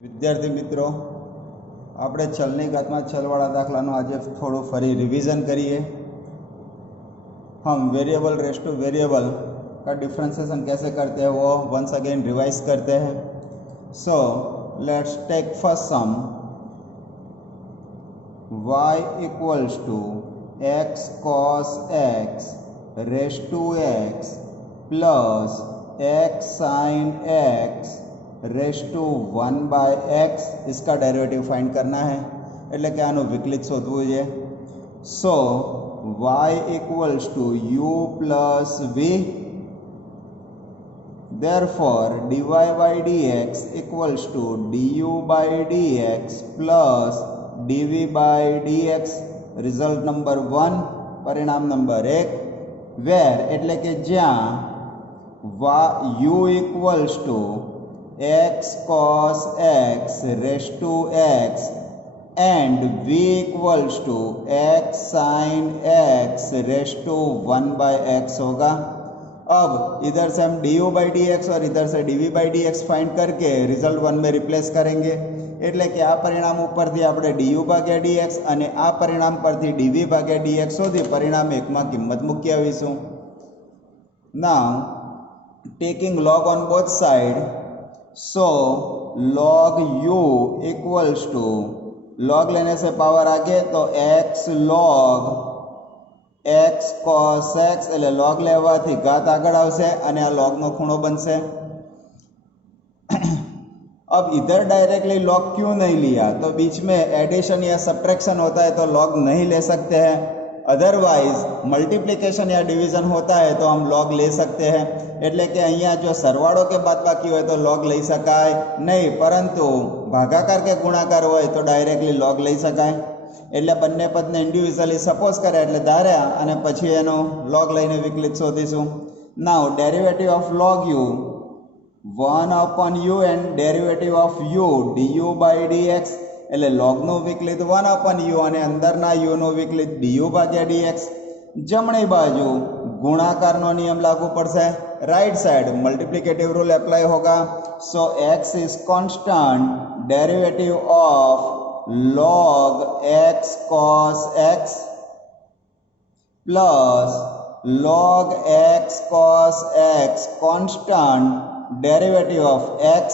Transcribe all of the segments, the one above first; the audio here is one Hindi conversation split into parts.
વિદ્યાર્થી મિત્રો, આપણે ચલની ઘાતમાં ચલવાળા દાખલાનું આજે થોડું ફરી રિवीजन करिए। हम वेरिएबल रेस टू वेरिएबल का डिफ्रेंसिएशन कैसे करते हैं वो वंस अगेन रिवाइज करते हैं। So let's take first sum y equals to x cos x raise to x plus x sin x raise to 1/x इसका डेरिवेटिव फाइंड करना है, એટલે કે આનું વિકલિત શોધવું છે। સો y equals two u plus v, therefore dy by dx equals two du by dx plus dv by dx। Result number 1, પરિણામ નંબર 1, વેર એટલે કે જ્યાં u equals to x cos x raised to x and v equals to x sin x raised to 1/x होगा। अब इधर से हम du by dx और इधर से dv by dx फाइंड करके रिजल्ट 1 में रिप्लेस करेंगे, એટલે કે આ પરિણામ ઉપરથી આપણે du ભાગ્યા dx અને આ પરિણામ પરથી dv ભાગ્યા dx શોધી પરિણામ 1 માં કિંમત મૂકી આવીશું। Now taking log on both side, so log u equals to, log लेने से पावर आगे तो x log x cos x એટલે log લેવાથી ઘાત આગળ આવશે અને આ log નો ખૂણો બનશે। अब इधर डायरेक्टली log क्यों नहीं लिया, तो बीच में एडिशन या सब्ट्रैक्शन होता है तो log नहीं ले सकते हैं, अदरवाइज मल्टीप्लिकेशन या डिवीजन होता है तो हम log ले सकते हैं। એટલે કે અહીંયા જો સરવાળો કે બાદબાકી હોય તો log લઈ શકાય નહીં, પરંતુ ભાગાકાર કે ગુણાકાર હોય તો ડાયરેક્ટલી log લઈ શકાય। એટલે બંને પદને ઇન્ડિવિજ્યુઅલી સપોઝ કરે એટલે ધાર્યા અને પછી એનો log લઈને વિકલિત શોધીશું। Now derivative of log u 1/u and derivative of u du by dx, એટલે log નું વિકલિત 1/u અને અંદરના u નું વિકલિત du ભાગ્યા dx। જમણી બાજુ गुणाकारનો नियम लागू पड़से, right side multiplicative rule apply होगा। So x is constant, derivative of log x cos x plus log x cos x constant derivative of x,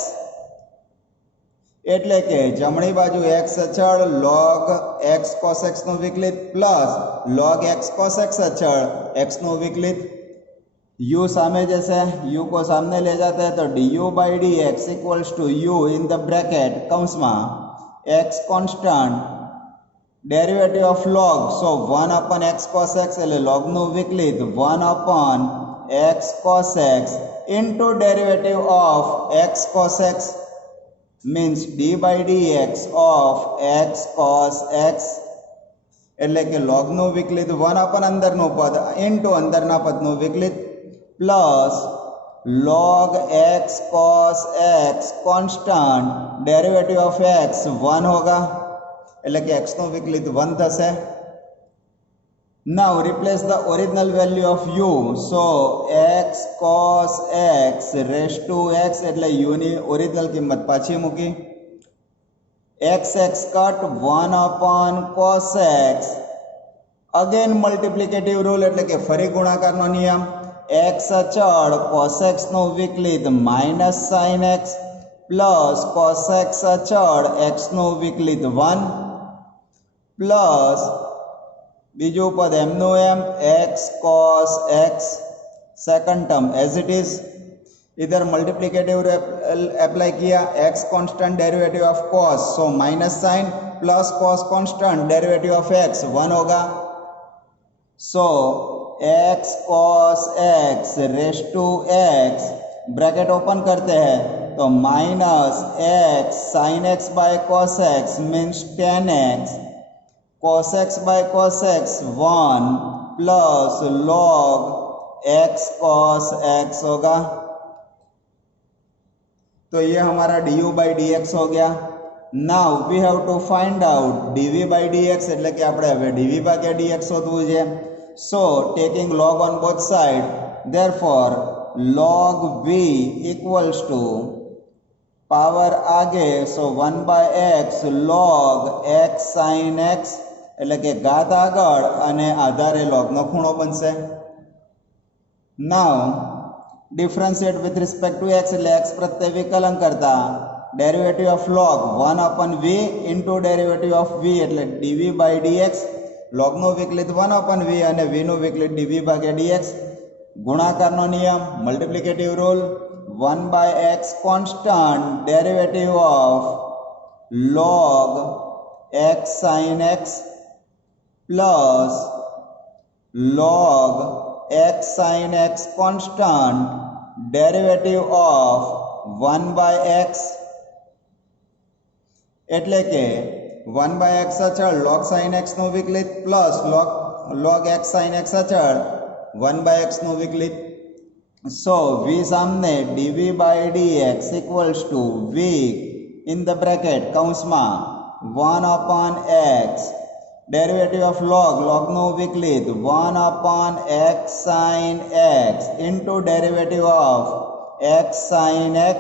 એટલે કે જમણી બાજુ x અચળ log x cos x નું વિકલિત plus log x cos x અચળ x નું વિકલિત। u सामने जैसे u को सामने ले जाते हैं तो du by dx equals to u in the bracket cos में x constant derivative of log, so 1/x cos x એટલે log નું વિકલિત 1/x cos x into derivative of x cos x means d by dx of x cos x, એટલે કે log નું વિકલિત 1 અંદરનું પદ ઇન્ટુ અંદરના પદનું વિકલિત plus log x cos x constant derivative of x 1 होगा, એટલે કે x નું વિકલિત 1 થશે। Now replace the original value of u, so x cos x raise to x એટલે u ની ઓરિજિનલ કિંમત પાછી મૂકી, x કટ 1/cos x, again multiplicative rule એટલે કે ફરી ગુણાકારનો નિયમ, x અચળ cos x નું વિકલિત minus sin x plus cos x અચળ x નું વિકલિત 1 પ્લસ बीजू पद एमनु एम x cos x second term as it is, इधर मल्टीप्लिकेटिव अप्लाई किया, x constant derivative of cos, so minus sine plus cos constant derivative of x 1 होगा। So x cos x raise to x bracket open करते हैं तो minus x sin x by cos x means 10x cos x by cos x 1 plus log x cos x होगा। तो ये हमारा du by dx हो गया। Now we have to find out dv by dx, એટલે કે આપણે હવે dv ભાગ્યા dx શોધવું છે। So taking log on both side, therefore log v equals to power આગે સો 1/x log x sin x એટલે કે ઘાત આગળ અને આધારે લોગનો ખૂણો બનશે. Now differentiate with respect to x એટલે x પ્રત્યે વિકલન કરતા derivative of log 1/v into derivative of v એટલે dv બાય dx. લોગનો વિકલિત 1/v અને v નું વિકલિત dv ભાગ્યા dx. ગુણાકારનો નિયમ multiplicative rule 1/x constant derivative of log x sin x plus log x sin x constant derivative of 1/x એટલે કે 1/x અચળ log sin x નું વિકલિત plus log x sin x અચળ 1/x નું વિકલિત. સો v સામને dv by dx equals to v in the bracket કૌંસમાં 1/x ડેરિવેટિવ ઓફ લોગનું વિકલિત 1/x sin x into derivative of x sin x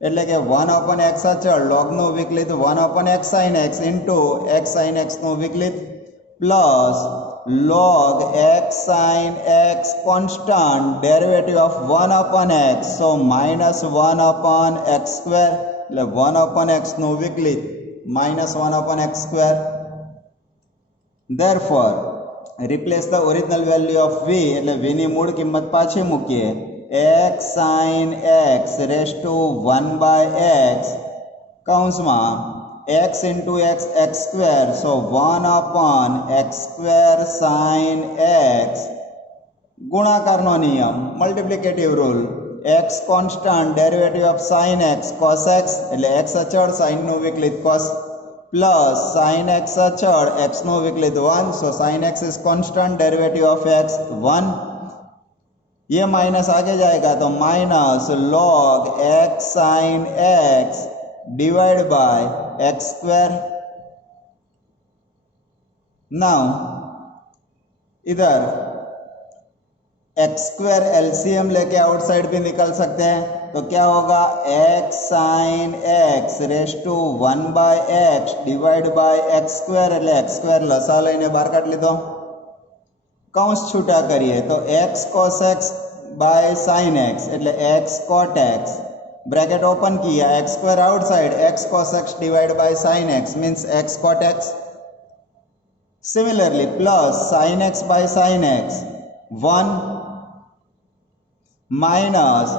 એટલે કે 1/x અચળ લોગનું વિકલિત 1/x sin x into x sin x નું વિકલિત plus log x sin x constant derivative of 1/x so minus 1/x square એટલે 1/x નું વિકલિત minus 1/x square. Therefore, replace the original value of v એટલે v ની મૂળ કિંમત પાછી મૂકીએ x sin x raised to 1/x કૌંસમાં x into x x square so 1/x square sin x. ગુણાકારનો નિયમ multiplicative rule x constant derivative of sin x cos x એટલે x અચળ sin નું વિકલિત cos પ્લસ sin x અચળ x નું વિકલિત 1 so sin x is constant derivative of x 1. ये माइनस आगे जाएगा तो minus log x sin x divide by x square. Now इधर x स्क्वायर एलसीएम लेके आउटसाइड भी निकल सकते हैं तो क्या होगा x sin x raise to 1/x divide by x square એટલે x સ્ક્વેર લસા લઈને બહાર કાઢી લીધો. કૌંસ છૂટા કરીએ તો x cos x by sin x એટલે x cot x bracket open किया x square outside x cos x divide by sin x means x cot x. Similarly plus sin x by sin x 1 minus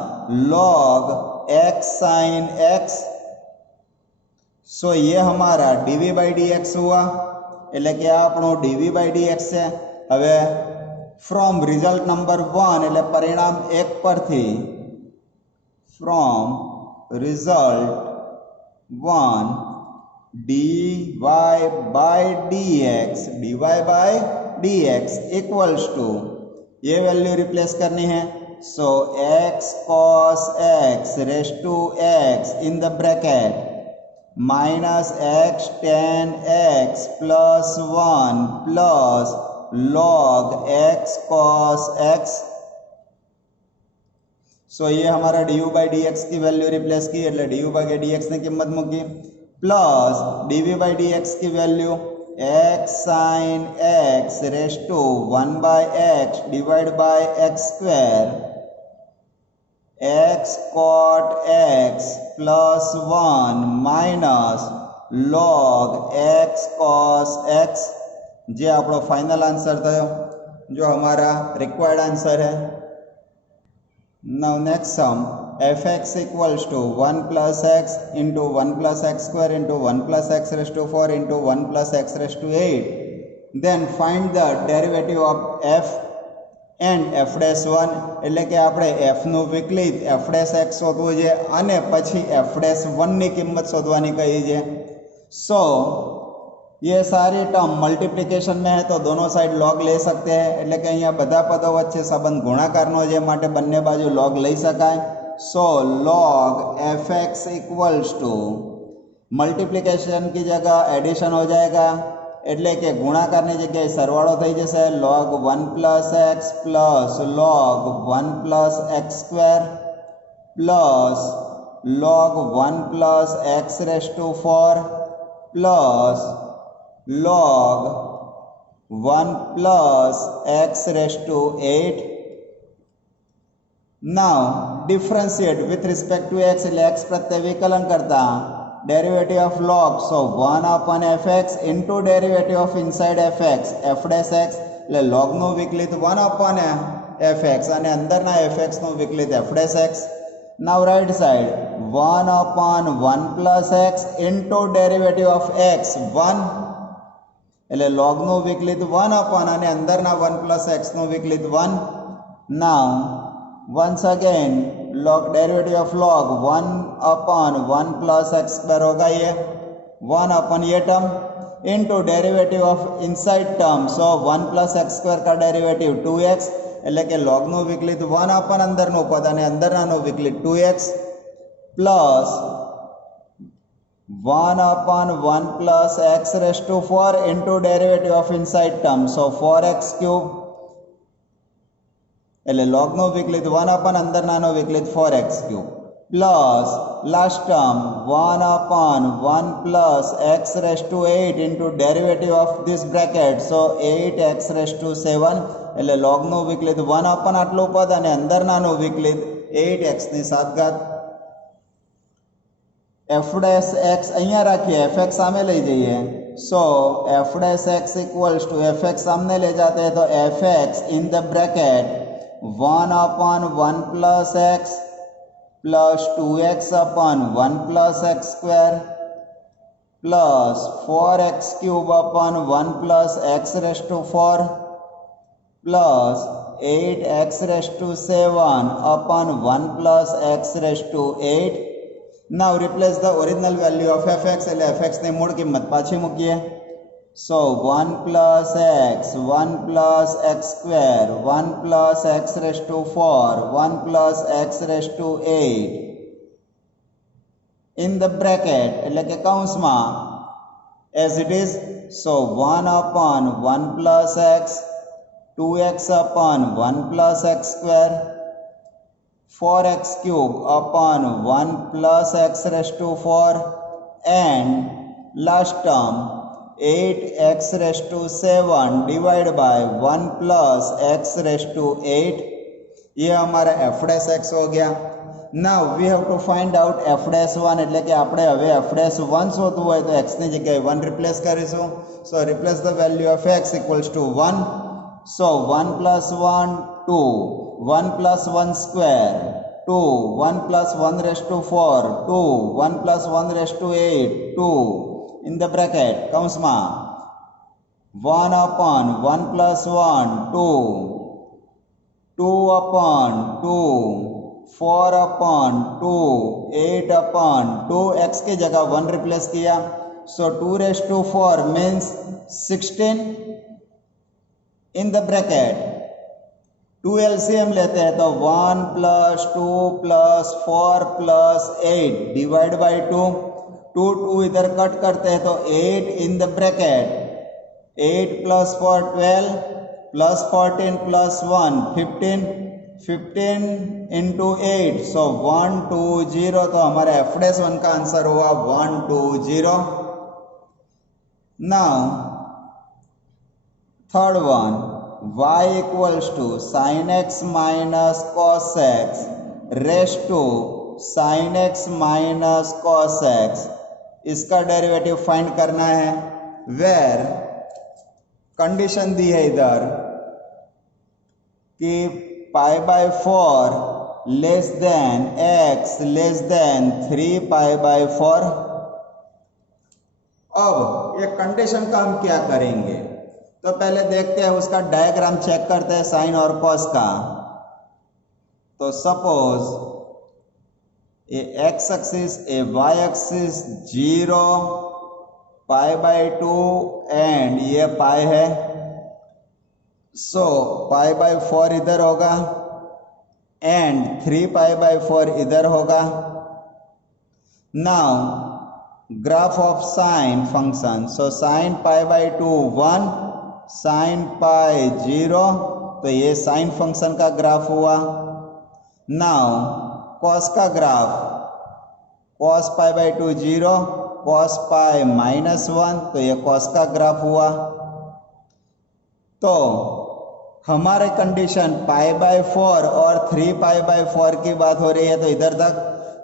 log x sin x so ये हमारा dv बाई dx हुआ એટલે કે આ આપણો dv બાય dx છે. હવે ફ્રોમ રિઝલ્ટ નંબર 1 એટલે પરિણામ 1 પરથી from result 1 dy by dx equals to ये वैल्यू रिप्लेस करनी है so x cos x raise to x in the bracket minus x tan x plus 1 plus log x cos x. So ये हमारा du बाई dx की वैल्यू रिप्लेस की એટલે du भागे dx ने किंमत मूकी प्लस dv बाई dx की value x sin x raise to 1/x divide by x square x cot x plus 1 minus log x cos x જે આપણો ફાઇનલ આન્સર થયો जो हमारा रिक्वायर्ड आंसर है. Now next sum fx equals to 1 plus x into 1 plus x square into 1 plus x raise to 4 into 1 plus x raise to 8. Then find the derivative of f and f dash 1 એટલે કે આપણે f નું વિકલિત f ડેશ x શોધવું છે અને પછી f ડેશ 1 ની કિંમત શોધવાની કહી છે. सो ये सारी टर्म मल्टीप्लिकेशन में है तो दोनों साइड लॉग ले सकते हैं એટલે કે અહીંયા બધા પદો વચ્ચે સંબંધ ગુણાકારનો છે માટે બંને બાજુ log લઈ શકાય. So log fx equals to multiplication की जगह एडिशन हो जाएगा એટલે કે ગુણાકારની જગ્યાએ સરવાળો થઈ જશે log 1 plus x plus log 1 plus x square plus log 1 plus x raise to 4 plus log 1 plus x raise to 8. Now differentiate with respect to x એટલે x પ્રત્યે વિકલન કરતા derivative of log, so 1 upon fx into derivative of inside fx f dash x એટલે log નું વિકલિત 1 upon fx અને અંદરના fx નું વિકલિત f dash x. now right side 1 upon 1 plus x into derivative of x 1 એટલે log નું વિકલિત 1 upon અને અંદરના 1 plus x નું વિકલિત 1. now once again log derivative of log 1 upon 1 plus x square होगा ये 1 upon ये term into derivative of inside term, so 1 plus x square का डेरिवेटिव 2x એટલે કે log નું વિકલિત 1 upon અંદરનું પદ અને અંદરનાનું વિકલિત 2x plus 1 upon 1 plus x raised to 4 into derivative of inside term, so 4x cube એટલે log નો વિકલિત 1 upon અંદરનાનો વિકલિત 4x cube plus last term 1 upon 1 plus x raised to 8 into derivative of this bracket, so 8x raised to 7 એટલે log નો વિકલિત 1 upon આટલું પદ અને અંદરનાનો વિકલિત 8x ની 7 ઘાત. f dash x અહીંયા રાખીએ, fx સામે લઈ જઈએ, so f dash x equals to fx सामने ले जाते हैं तो fx in the bracket 1 upon 1 plus x plus 2x upon 1 plus x square plus 4x cube upon 1 plus x raised to 4 plus 8x raised to 7 upon 1 plus x raised to 8. now replace the original value of fx એટલે fx ની મૂળ કિંમત પાછી મૂકીએ. so 1 plus x 1 plus x square 1 plus x raised to 4 1 plus x raised to 8 in the bracket એટલે કે કૌંસમાં as it is, so 1 upon 1 plus x 2x upon 1 plus x square 4x cube upon 1 plus x raised to 4 and last term 8x raised to 7 divided by 1 plus x raised to 8. ये हमारा f dash x हो गया. now we have to find out f dash 1 એટલે કે આપણે હવે f dash 1 શોધવું હોય તો x ની જગ્યાએ 1 રિપ્લેસ કરીશું. so replace the value of x equals to 1, so 1 plus 1 2 1 plus 1 square 2 1 plus 1 raised to 4 2 1 plus 1 raised to 8 2 in the bracket કૌંસમાં 1 upon 1 plus 1 2 2 upon 2 4 upon 2 8 upon 2 x की जगह 1 रिप्लेस किया, so 2 raised to 4 means 16 in the bracket 2 LCM लेते हैं तो 1 plus 2 plus 4 plus 8 divide by 2 2 2 इधर कट करते हैं तो 8 in the bracket 8 plus 4 12 plus 14 plus 1 15 15 into 8, so 1 2 0, तो हमारे f dash 1 का आंसर हुआ 1 2 0. now third one y equals to sin x minus cos x raised to sin x minus cos x, इसका डेरिवेटिव फाइंड करना है. वेर कंडीशन दी है इधर कि pi by 4 less then x less than 3 pi by 4. अब ये कंडीशन का हम क्या करेंगे तो पहले देखते हैं उसका डायग्राम चेक करते हैं साइन और कॉस का. तो सपोज ये x axis A y axis 0 pi by 2 and ये पाई है, सो पाई बाय 4 इधर होगा एंड 3 पाई बाय 4 इधर होगा. Now graph of sine function, so sine pi by 2 1 sine pi 0, तो ये साइन फंक्शन का ग्राफ हुआ. नाउ कॉस का graph cos pi by 2 0, cos pi -1, तो ये कॉस का ग्राफ हुआ। तो हमारे कंडीशन पाई बाई 4 और 3 पाई बाई 4 की बात हो रही है, तो इधर तक,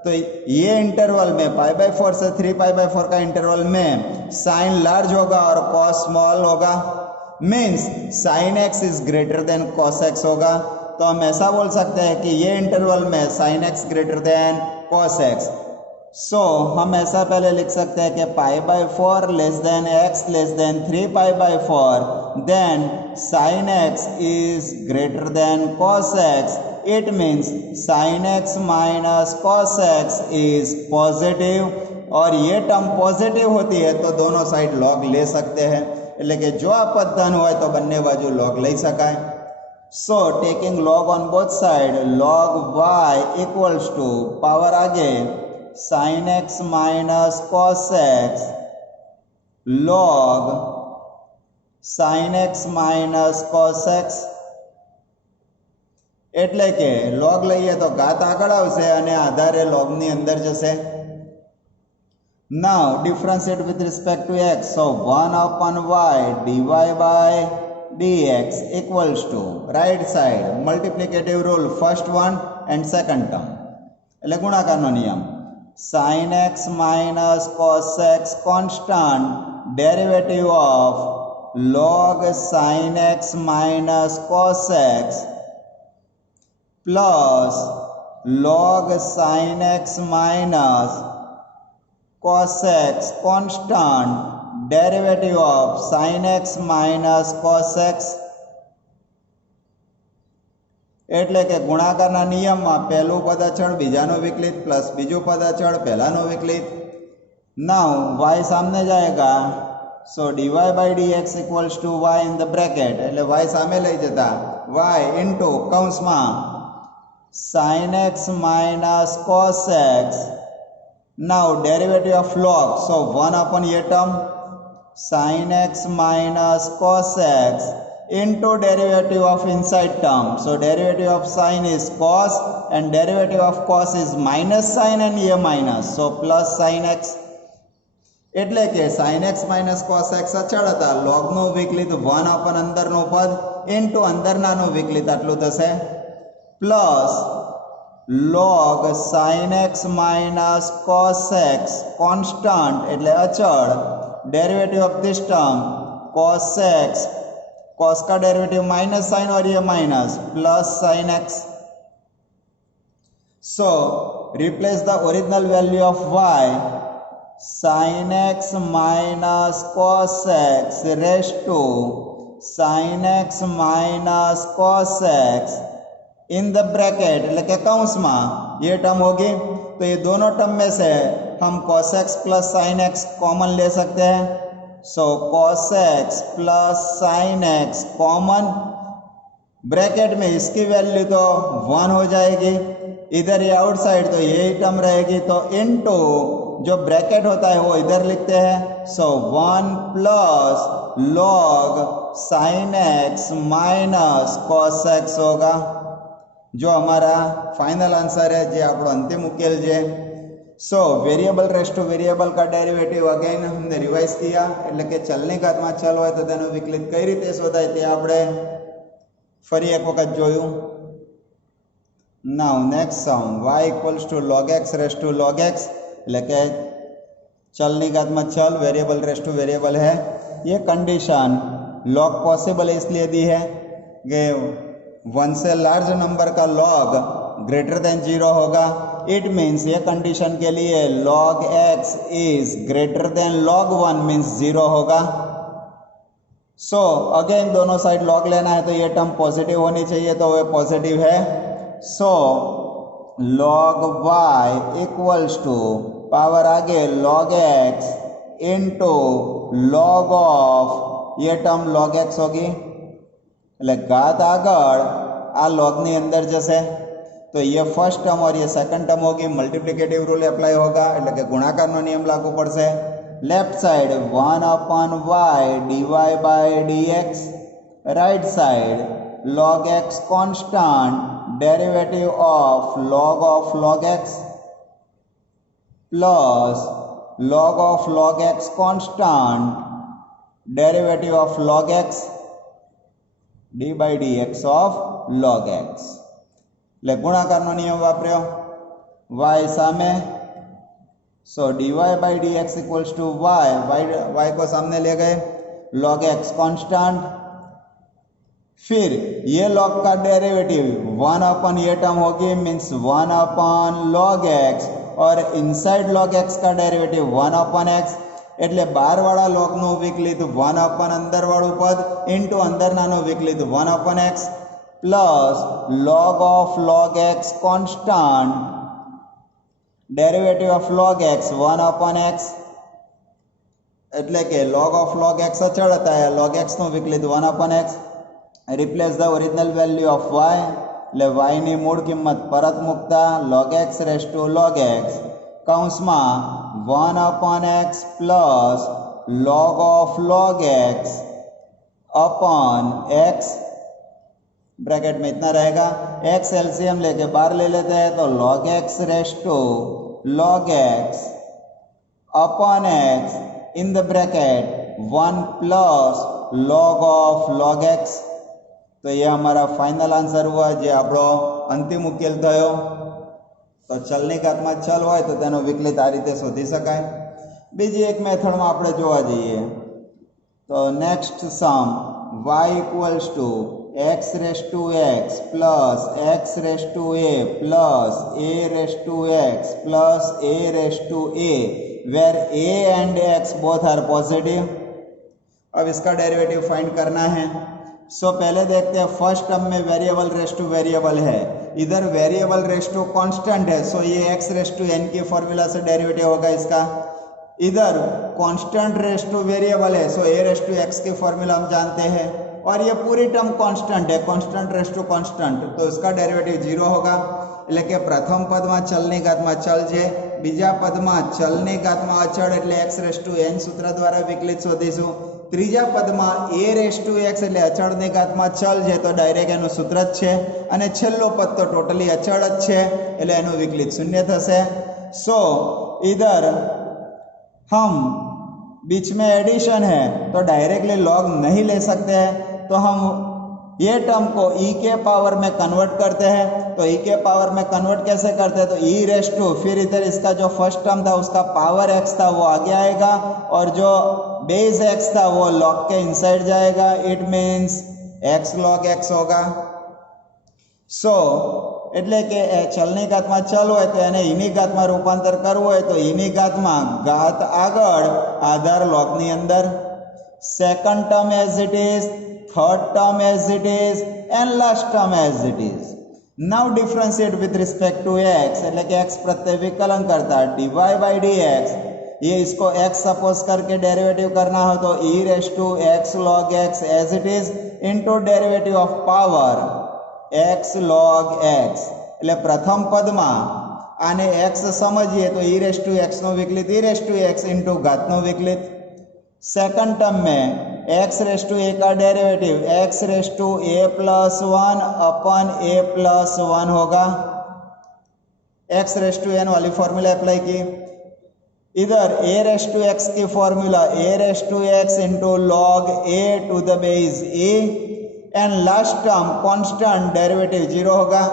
तो ये इंटरवल में पाई बाई 4 से 3 पाई बाई 4 का इंटरवल में साइन लार्ज होगा और कॉस स्मॉल होगा, means sine x is greater than cos x होगा। तो हम ऐसा बोल सकते हैं कि ये इंटरवल में sine x greater than cos x. So हम ऐसा पहले लिख सकते हैं कि pi by 4 less than x less than 3 pi by 4, then sine x is greater than cos x. It means sine x minus cos x is positive, और ये टर्म पॉजिटिव होती है तो दोनों साइड लॉग ले सकते हैं, એટલે કે જો આ પદ ધન હોય તો બંને બાજુ log લઈ શકાય। So taking log on both side, log y equals to power आगे sin x minus cos x log sin x minus cos x, એટલે કે log લઈએ તો ઘાત આગળ આવશે અને આધારે log ની અંદર જશે। Now differentiate with respect to x, so 1 upon y dy by dx equals to right side multiplicative rule first one and second term, એટલે ગુણાકારનો નિયમ sin x minus cos x constant derivative of log sin x minus cos x plus log sin x minus cos x constant derivative of sin x minus cos x, એટલે કે ગુણાકારના નિયમમાં પહેલું પદ અચળ બીજાનો વિકલિત પ્લસ બીજું પદ અચળ પહેલાનો વિકલિત। નાઉ y સામે જાયગા, so dy by dx equals to y in the bracket, એટલે y સામે લઈ જતા y into કૌંસમાં sin x minus cos x, now derivative of log, so 1 upon a term sin x minus cos x into derivative of inside term, so derivative of sin is cos and derivative of cos is minus sin and a minus, so plus sin x, એટલે કે sin x minus cos x અચળ હતા, log નો વિકલિત 1 upon અંદરનો પદ into અંદરનાનો વિકલિત આટલું થશે plus log sin x minus cos x constant એટલે અચળ derivative of this term cos x, cos का डेरिवेटिव माइनस साइन और ये minus plus sine x. So replace the original value of y sin x minus cos x raised to sin x minus cos x in the bracket, એટલે કે કૌંસમાં ये टर्म होगी, तो ये दोनों टर्म में से हम cos x plus sin x common ले सकते हैं, सो cos x plus sin x common, bracket में इसकी वैल्यू तो 1 हो जाएगी, इधर ये आउटसाइड तो यही टर्म रहेगी, तो इनटू जो ब्रैकेट होता है वो इधर लिखते हैं, सो 1 plus log sin x minus cos x होगा, जो हमारा फाइनल आंसर है, जो આપણો અંતિમ ઉકેલ છે। So variable rest to variable का डेरिवेटिव अगेन हमने रिवाइज किया, એટલે કે ચલની ઘાતમાં ચલ હોય તો તેનું વિકલિત કઈ રીતે શોધાય તે આપણે ફરી એક વખત જોયું। Now next sum y equals to log x raise to log x, એટલે કે ચલની ઘાતમાં ચલ वेरिएबल रेस्ट टू वेरिएबल है। ये कंडीशन log पॉसिबल इसलिए दी है कि 1 से लार्ज नंबर का log ग्रेटर देन 0 होगा, इट मीन्स ये कंडीशन के लिए log x is greater then log 1 means 0 होगा। सो अगेन दोनों साइड log लेना है तो ये टर्म पॉजिटिव होनी चाहिए, तो वह पॉजिटिव है। So log y equals to power आगे log x into log of, ये टर्म log x होगी, એટલે ઘાત આગળ આ લોગની અંદર જશે, तो ये फर्स्ट टर्म और ये सेकंड टर्म होगी, मल्टीप्लिकेटिव रूल अप्लाई होगा, એટલે કે ગુણાકારનો નિયમ લાગુ પડશે। Left side 1 upon y dy by dx, right side log x constant derivative of log x plus log x constant derivative of log x d by dx of log x એટલે ગુણાકારનો નિયમ વાપર્યો y સામે so dy by d x equals to y को सामने ले गए log x कांस्टेंट फिर ये log का डेरिवेटिव 1 अपन ये टर्म होगी मीन्स 1 अपन log x और इनसाइड log x का डेरिवेटिव 1 अपन x એટલે બહાર વાળા log નું વિકલિત 1 अपन अंदर वाળું પદ ઇન્ટુ अंदर નાનો વિકલિત 1 upon x plus log of log x constant derivative of log x 1 upon x એટલે કે log ऑफ log x અચળ હતા log x નું વિકલિત 1 upon x replace the original value of y એટલે y ની મૂળ કિંમત પરત મૂકતા log x raise to log x કૌંસમાં 1 upon x plus log of log x upon x bracket में इतना रहेगा x एलसीएम लेके बाहर ले लेते हैं तो log x raise to log x upon x in the bracket 1 plus log of log x तो ये हमारा फाइनल आंसर हुआ जो आपणो अंतिम उकेल थयो तो चलनी घात में चल होय तो तेनो विकलित आ रीते शोधी शकाय बीजी एक मेथड में आपणे जोवा जईए तो next sum y equals to x raise to x plus x raise to a plus a raise to x plus a raise to a where a and x both are positive. अब इसका डेरिवेटिव फाइंड करना है सो पहले देखते हैं फर्स्ट टर्म में वेरिएबल रेज़ टू वेरिएबल है इधर वेरिएबल रेज़ टू कांस्टेंट है सो ये x रेज़ टू n की फॉर्मूला से डेरिवेटिव होगा इसका इधर कांस्टेंट रेज़ टू वेरिएबल है सो a रेज़ टू x की फॉर्मूला हम जानते हैं और ये पूरी टर्म कांस्टेंट है कांस्टेंट रेज़ टू कांस्टेंट तो इसका डेरिवेटिव 0 होगा એટલે કે પ્રથમ પદમાં ચલની ઘાતમાં ચલ છે બીજા પદમાં ચલની ઘાતમાં અચળ એટલે x રેઝ ટુ n સૂત્ર દ્વારા વિકલિત શોધીશું ત્રીજા પદમાં a રેઝ ટુ x એટલે અચળની ઘાતમાં ચલ છે તો ડાયરેક્ટ એનું સૂત્ર જ છે અને છેલ્લો પદ તો ટોટલી અચળ જ છે એટલે એનું વિકલિત શૂન્ય થશે सो इधर हम बीच में एडिशन है तो डायरेक्टली log नहीं ले सकते हैं तो हम ये टर्म को e के पावर में कन्वर्ट करते हैं तो e के पावर में कन्वर्ट कैसे करते हैं तो e रेज़ टू फिर इधर इसका जो फर्स्ट टर्म था उसका पावर x था वो आगे आएगा और जो बेस x था वो log के इनसाइड जाएगा it means x log x होगा सो એટલે કે ચલની ઘાતમાં ચલ હોય તો એને ઈની ઘાતમાં રૂપાંતર કરવું હોય તો ઈની ઘાતમાં ઘાત આગળ આધાર logની અંદર second term as it is third term as it is and last term as it is now differentiate with respect to x એટલે કે x प्रत्यय विकलन करता dy by dx ये इसको x सपोज करके डेरिवेटिव करना हो तो e raise to x log x as it is into derivative of power x log x એટલે પ્રથમ પદમાં આને x સમજીએ તો e રેઝ ટુ x નો વિકલિત e raise to x into ઘાતનો વિકલિત सेकंड टर्म में x रेज़ टू a का derivative x raise to a plus 1 upon a plus 1 होगा x रेज़ टू n वाली फॉर्मूला अप्लाई की इधर a रेज़ टू x की formula a raise to x into log a to the base a and last term constant derivative 0 होगा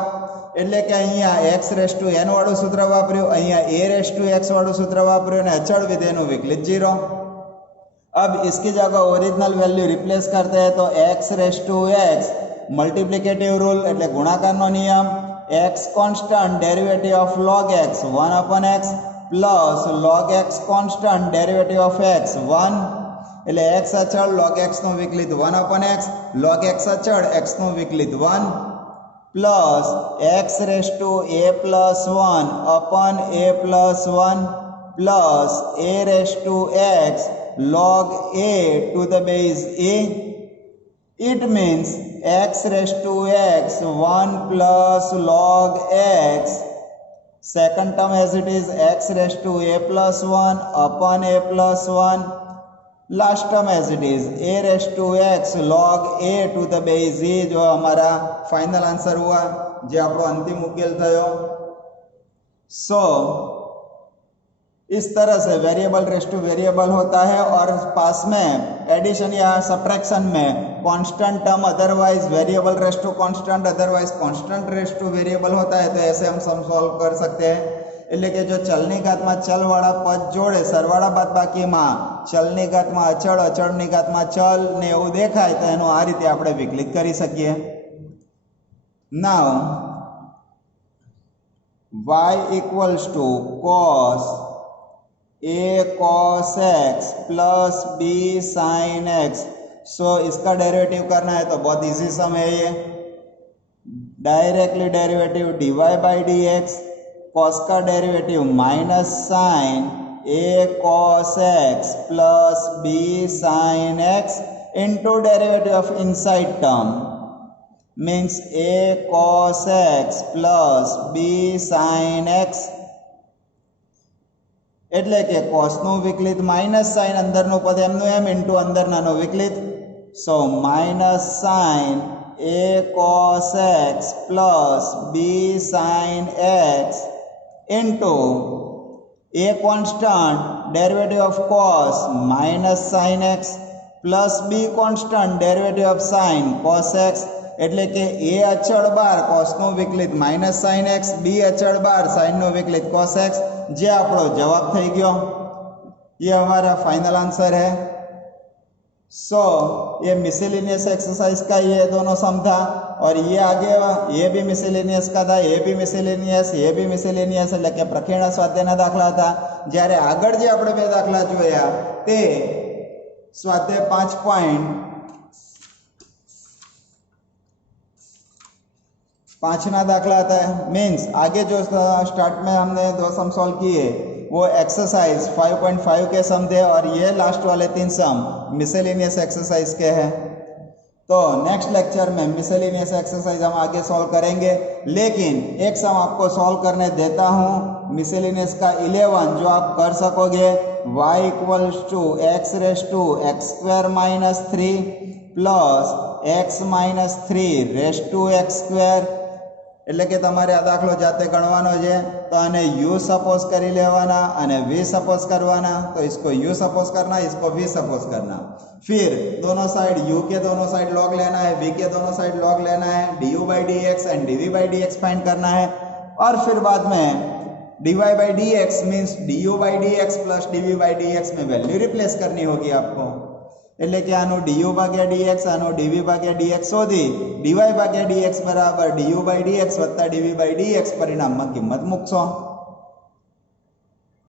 એટલે કે અહીંયા x રેઝ ટુ n વાળું સૂત્ર વાપર્યું અહીંયા a રેઝ ટુ x વાળું સૂત્ર વાપર્યું અને અચળ વિધેયનું વિકલિત 0 अब इसकी जगह ओरिजिनल वैल्यू रिप्लेस करते हैं तो x raise to x multiplicative rule એટલે ગુણાકારનો નિયમ x constant derivative of log x 1 upon x plus log x constant derivative of x 1 એટલે x અચળ log x નો વિકલિત 1 अपन x log x અચળ x નો વિકલિત 1 plus x raise to a plus 1 upon a plus 1 plus a raise to x log a to the base a it means x raised to x 1 plus log x second term as it is x raised to a plus 1 upon a plus 1 last term as it is a raised to x log a to the base a जो हमारा फाइनल आंसर हुआ જે આપણો અંતિમ ઉકેલ થયો। सो इस तरह से वेरिएबल रेस टू वेरिएबल होता है और पास में एडिशन या सब्ट्रैक्शन में constant term otherwise variable raise to constant otherwise constant raise to variable होता है। तो ऐसे हम सम सॉल्व कर सकते हैं। એટલે કે જો ચલની ઘાતમાં ચલવાળા પદ જોડે સરવાળા બાદબાકીમાં ચલની ઘાતમાં અચળ અચળની ઘાતમાં ચલ ને એવું દેખાય તો એનું આ રીતે આપણે વિકલિત કરી શકીએ। નાઉ y equals to cos a cos x plus b sin x। सो इसका डेरिवेटिव करना है तो बहुत इजी सम है ये। Directly derivative dy by d x, cos का derivative minus sine a cos x plus b sin x into derivative of inside term means a cos x plus b sin x એટલે કે કોસનું વિકલિત માઇનસ સાઇન અંદરનું પદ એમનું એમ ઇન્ટુ અંદરનાનો વિકલિત। So minus sine a cos x plus b sin x into a constant derivative of cos minus sine x plus b constant derivative of sine cos x એટલે કે એ અચળ બાર કોસનું વિકલિત માઇનસ સાઇન એક્સ, બી અચળ બાર સાઇનનું વિકલિત કોસ એક્સ, જે આપણો જવાબ થઈ ગયો। ये हमारा फाइनल आंसर है। सो ये मिसलेनियस एक्सरसाइज का ये दोनों सम था और ये आगे ये भी मिसलेनियस का था, ये भी मिसलेनियस, ये भी मिसलेनियस એટલે કે પ્રકીર્ણ સ્વાધ્યાયના દાખલા હતા। જ્યારે આગળ જે આપણે બે દાખલા જોયા તે स्वाध्याय 5.5 ना दाखला आता है। मीन्स आगे जो स्टार्ट में हमने दो सम सॉल्व किए वो एक्सरसाइज 5.5 के सम थे और ये लास्ट वाले 3 सम मिसलेनियस एक्सरसाइज के हैं। तो नेक्स्ट लेक्चर में मिसलेनियस एक्सरसाइज हम आगे सॉल्व करेंगे, लेकिन एक सम आपको सॉल्व करने देता हूँ मिसलेनियस का 11 जो आप कर सकोगे। y equals to x raise to x square minus 3 plus x minus 3 raise to x square. એટલે કે તમારે આ દાખલો જાતે ગણવાનો છે તો આને u સપોઝ કરી લેવાના અને v સપોઝ કરવાના। तो इसको u सपोज करना, इसको v सपोज करना। फिर दोनों साइड u के दोनों साइड log लेना है, v के दोनों साइड log लेना है, du by d x and dv by d x find करना है। और फिर बाद में dy by d x means du by d x plus dv by d x में वैल्यू रिप्लेस करनी होगी आपको। એટલે કે આનું du ભાગ્યા dx આનું dv ભાગ્યા dx શોધી dy ભાગ્યા dx બરાબર du બાય dx વત્તા dv બાય dx પરિણામમાં કિંમત મૂકશો।